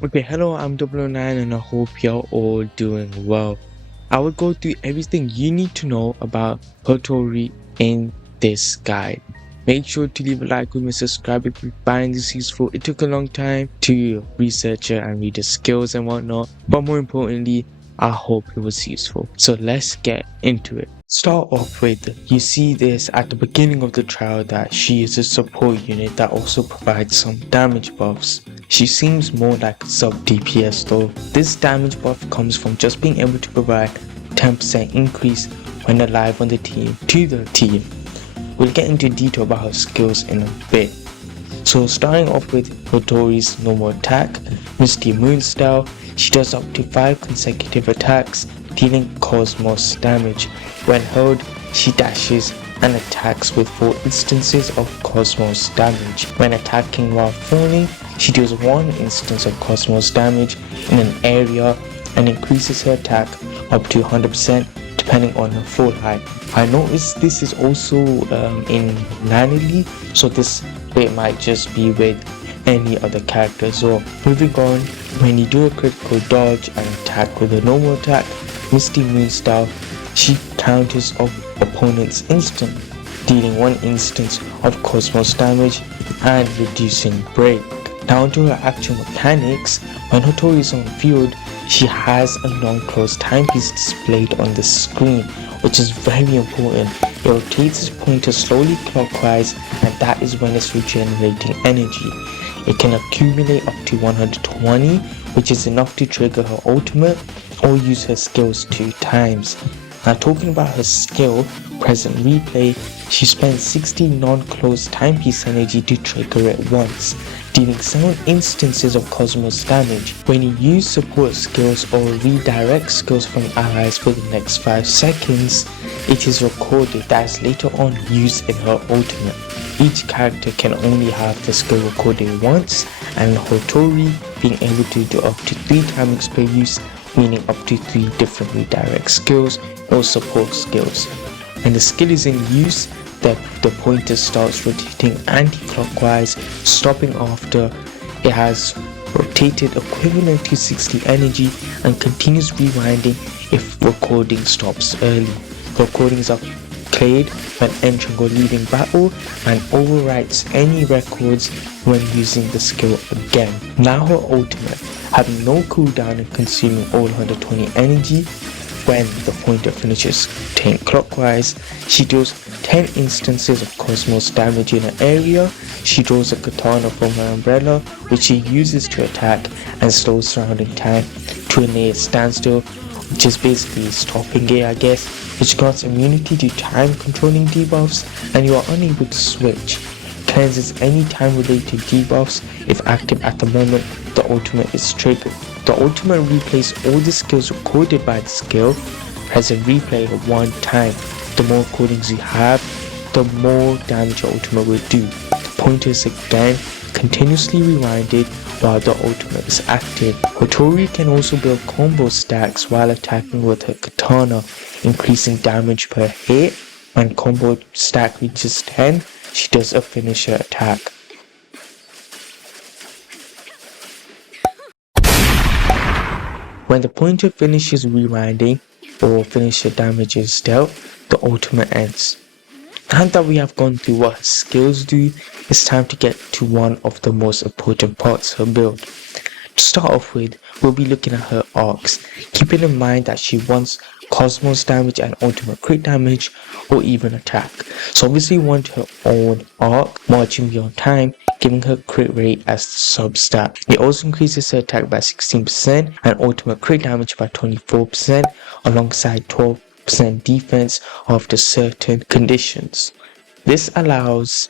Okay, hello, I'm 009 and I hope you're all doing well. I will go through everything you need to know about Hotori in this guide. Make sure to leave a like and subscribe if you find this useful. It took a long time to research it and read the skills and whatnot, but more importantly, I hope it was useful. So let's get into it. Start off with, you see this at the beginning of the trial that she is a support unit that also provides some damage buffs. She seems more like sub DPS though. This damage buff comes from just being able to provide 10% increase when alive on the team to the team. We'll get into detail about her skills in a bit. So starting off with Hotori's normal attack, Misty Moon style, she does up to 5 consecutive attacks, dealing Cosmos damage. When held, she dashes and attacks with 4 instances of Cosmos damage. When attacking while falling, she deals 1 instance of Cosmos damage in an area and increases her attack up to 100% depending on her fall height. I noticed this is also in Nanily, so this bit might just be with any other character. So moving on, when you do a critical dodge and attack with a normal attack, Misty Moon style, she counters opponent's instant, dealing 1 instance of Cosmos damage and reducing break. Down to her actual mechanics, when Hotori is on field, she has a long close timepiece displayed on the screen, which is very important. It rotates its pointer slowly clockwise, and that is when it's regenerating energy. It can accumulate up to 120, which is enough to trigger her ultimate or use her skills 2 times. Now talking about her skill, Present Replay, she spends 60 non-close timepiece energy to trigger it once, dealing 7 instances of Cosmos damage. When you use support skills or redirect skills from allies for the next 5 seconds, it is recorded that is later on used in her ultimate. Each character can only have the skill recorded once, and Hotori being able to do up to 3 times per use, meaning up to 3 different redirect skills or support skills. When the skill is in use, the pointer starts rotating anti-clockwise, stopping after it has rotated equivalent to 60 energy, and continues rewinding if recording stops early. Recordings are played when entering or leaving battle and overwrites any records when using the skill again. Now her ultimate, having no cooldown and consuming all 120 energy, when the pointer finishes clockwise, she deals 10 instances of Cosmos damage in an area. She draws a katana from her umbrella, which she uses to attack and slows surrounding time to a near standstill, which is basically stopping it, I guess, which grants immunity to time controlling debuffs, and you are unable to switch. Cleanses any time related debuffs if active at the moment the ultimate is triggered. The ultimate replays all the skills recorded by the skill. Present Replay 1 time. The more recordings you have, the more damage your ultimate will do. The pointer is again continuously rewinded while the ultimate is active. Hotori can also build combo stacks while attacking with her katana, increasing damage per hit. When combo stack reaches 10, she does a finisher attack. When the pointer finishes rewinding or finisher damage is dealt, the ultimate ends. Now that we have gone through what her skills do, it's time to get to one of the most important parts of her build. To start off with, we'll be looking at her arcs, keeping in mind that she wants Cosmos damage and ultimate crit damage or even attack. So obviously we want her own arc, marching beyond time, giving her crit rate as the sub-stat. It also increases her attack by 16% and ultimate crit damage by 24% alongside 12% defense after certain conditions. This allows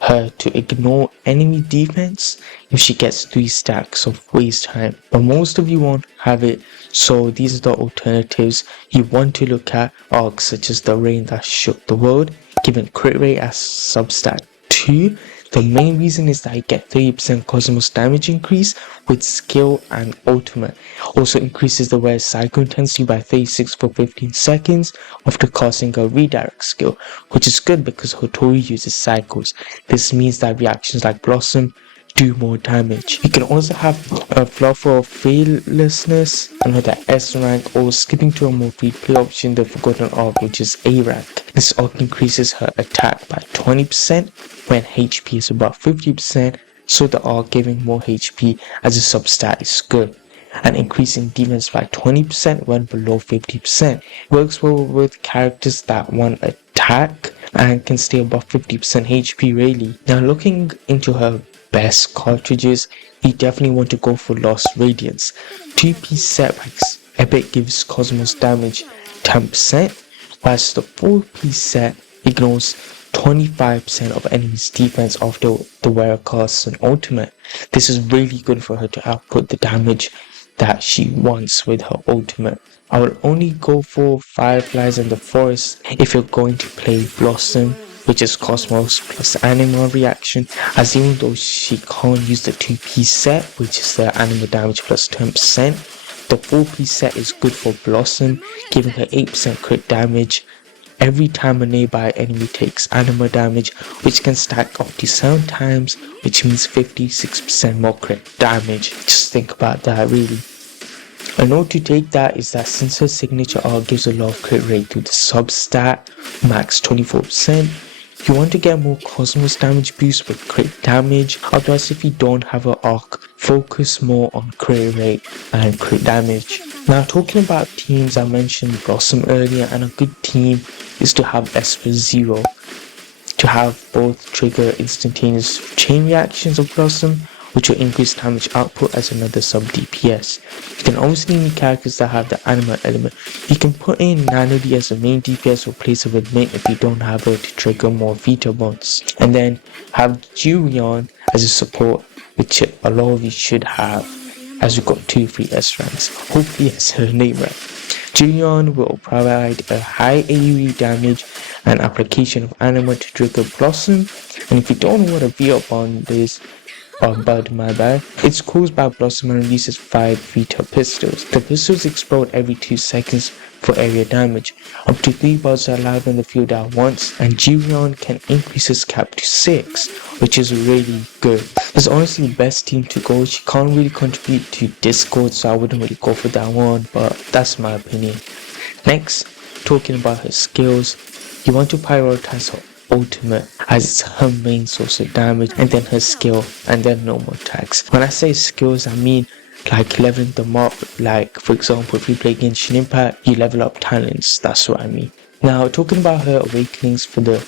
her to ignore enemy defense if she gets 3 stacks of waste time, but most of you won't have it, so these are the alternatives you want to look at. Arcs such as the rain that shook the world, given crit rate as substat 2. The main reason is that you get 30% Cosmos damage increase with skill and ultimate. Also increases the wear cycle intensity by 36 for 15 seconds after casting a redirect skill, which is good because Hotori uses cycles. This means that reactions like Blossom do more damage. You can also have a fluff of fearlessness, another S rank, or skipping to a more free play option, the Forgotten Arc, which is A rank. This arc increases her attack by 20% when HP is above 50%, so the arc giving more HP as a substat is good, and increasing defense by 20% when below 50%. Works well with characters that want attack and can stay above 50% HP really. Now looking into her best cartridges, you definitely want to go for Lost Radiance. 2-piece setbacks. Epic gives Cosmos damage 10%, whilst the 4-piece set ignores 25% of enemies' defense after the wearer casts an ultimate. This is really good for her to output the damage that she wants with her ultimate. I will only go for Fireflies in the Forest if you're going to play Blossom, which is Cosmos plus Anima reaction, as even though she can't use the 2-piece set, which is the Anima damage plus 10%, the 4-piece set is good for Blossom, giving her 8% crit damage every time a nearby enemy takes Anima damage, which can stack up to 7 times, which means 56% more crit damage. Just think about that really. A note to take that is that since her signature arc gives a lot of crit rate to the substat, max 24%, you want to get more Cosmos damage boost with crit damage. Otherwise, if you don't have an arc, focus more on crit rate and crit damage. Now talking about teams, I mentioned Blossom earlier, and a good team is to have Esper 0, to have both trigger instantaneous chain reactions of Blossom, which will increase damage output as another sub DPS. You can obviously need characters that have the Anima element. You can put in Nanody as a main DPS or place her with Mate if you don't have her to trigger more Vita bonds. And then have Julian as a support, which a lot of you should have, as we've got 2 free S ranks. Hopefully as her name right. Julian will provide a high AoE damage and application of Anima to trigger Blossom. And if you don't want to be up on this, Bud, my bad. It's caused by Blossom and releases 5 Vita pistols. The pistols explode every 2 seconds for area damage. Up to 3 buds are allowed in the field at once, and Julian can increase his cap to 6, which is really good. It's honestly the best team to go. She can't really contribute to Discord, so I wouldn't really go for that one, but that's my opinion. Next, talking about her skills, you want to prioritize her ultimate, as it's her main source of damage, and then her skill, and then normal attacks. When I say skills, I mean like leveling them up. Like for example, if you play Genshin Impact, you level up talents. That's what I mean. Now talking about her awakenings for the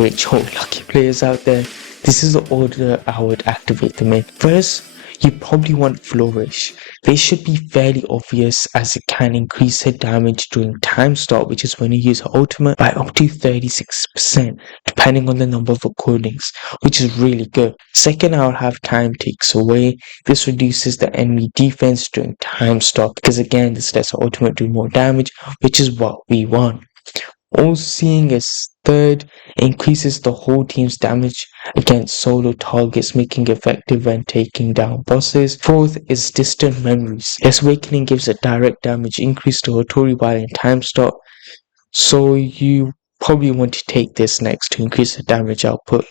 rich or lucky players out there, this is the order I would activate them in. First, you probably want Flourish. This should be fairly obvious as it can increase her damage during time stop, which is when you use her ultimate, by up to 36%, depending on the number of recordings, which is really good. Second, I'll have Time Takes Away. This reduces the enemy defense during time stop, because again, this lets her ultimate do more damage, which is what we want. All-Seeing is third, increases the whole team's damage against solo targets, making it effective when taking down bosses. Fourth is Distant Memories. Its Awakening gives a direct damage increase to Hotori while in time stop, so you probably want to take this next to increase the damage output.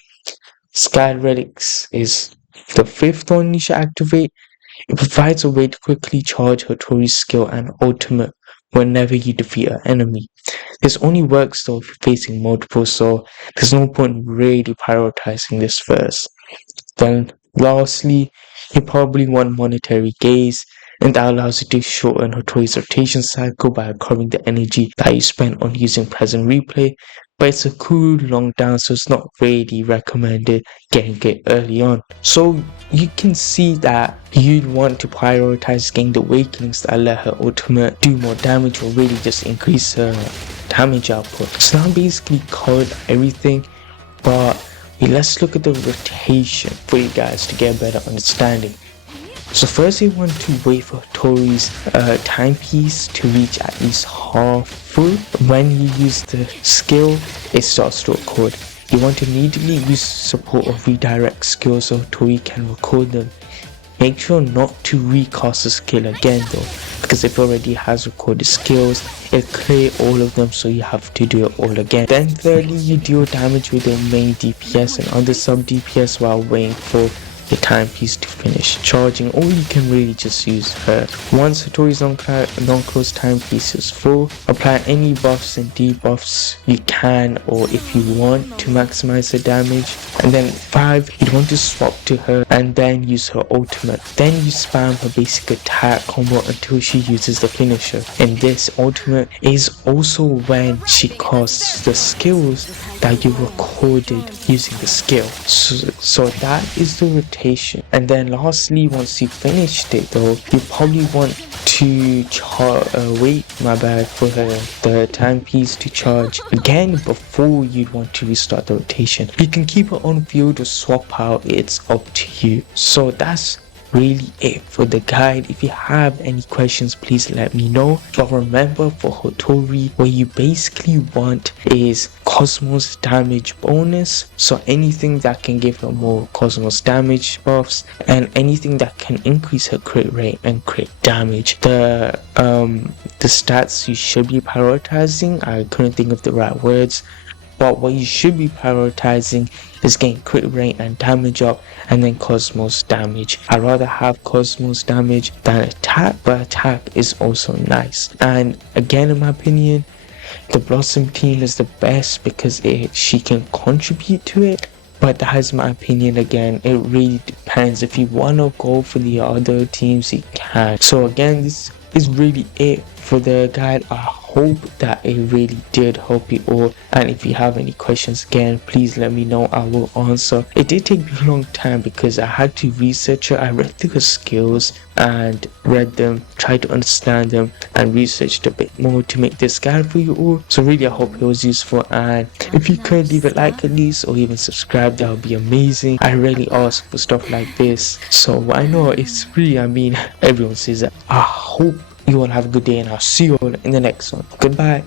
Sky Relics is the fifth one you should activate. It provides a way to quickly charge Hotori's skill and ultimate whenever you defeat an enemy. This only works though if you're facing multiple, so there's no point really prioritizing this first. Then lastly, you probably want Monetary Gaze, and that allows you to shorten Hotori's rotation cycle by recovering the energy that you spent on using Present Replay, but it's a cool long down, so it's not really recommended getting it early on. So you can see that you'd want to prioritize getting the Awakenings that let her ultimate do more damage or really just increase her damage output. So now basically covered everything, but let's look at the rotation for you guys to get a better understanding. So first you want to wait for Hotori's timepiece to reach at least half full. When you use the skill, it starts to record. You want to immediately use support or redirect skills so Hotori can record them. Make sure not to recast the skill again though, because if it already has recorded skills, it'll clear all of them, so you have to do it all again. Then thirdly, you deal damage with your main DPS and other sub DPS while waiting for the timepiece to finish charging, or you can really just use her. Once Hotori's non-close timepiece is full, apply any buffs and debuffs you can or if you want to maximize her damage. And then 5, you want to swap to her and then use her ultimate. Then you spam her basic attack combo until she uses the finisher. And this ultimate is also when she casts the skills that you recorded using the skill. So that is the rotation. And then lastly, once you finished it though, you probably want to wait for the timepiece to charge again before you'd want to restart the rotation. You can keep it on field or swap out, it's up to you. So that's really it for the guide. If you have any questions, please let me know. But remember, for Hotori, what you basically want is Cosmos damage bonus, so anything that can give her more Cosmos damage buffs and anything that can increase her crit rate and crit damage. The stats you should be prioritizing, I couldn't think of the right words, but what you should be prioritizing is getting crit rate and damage up, and then Cosmos damage. I'd rather have Cosmos damage than attack, but attack is also nice. And again, in my opinion, the Blossom team is the best because she can contribute to it. But that is my opinion. Again, it really depends. If you want to go for the other teams, you can. So again, this is really it for the guide. I hope that it really did help you all, and if you have any questions, again, please let me know. I will answer. It did take me a long time because I had to research it. I read through the skills and read them, tried to understand them, and researched a bit more to make this guide for you all. So really, I hope it was useful, and if you could leave a like at least or even subscribe, that would be amazing. I really ask for stuff like this, so I know it's free. I mean, everyone says that. I hope you all have a good day, and I'll see you all in the next one. Goodbye.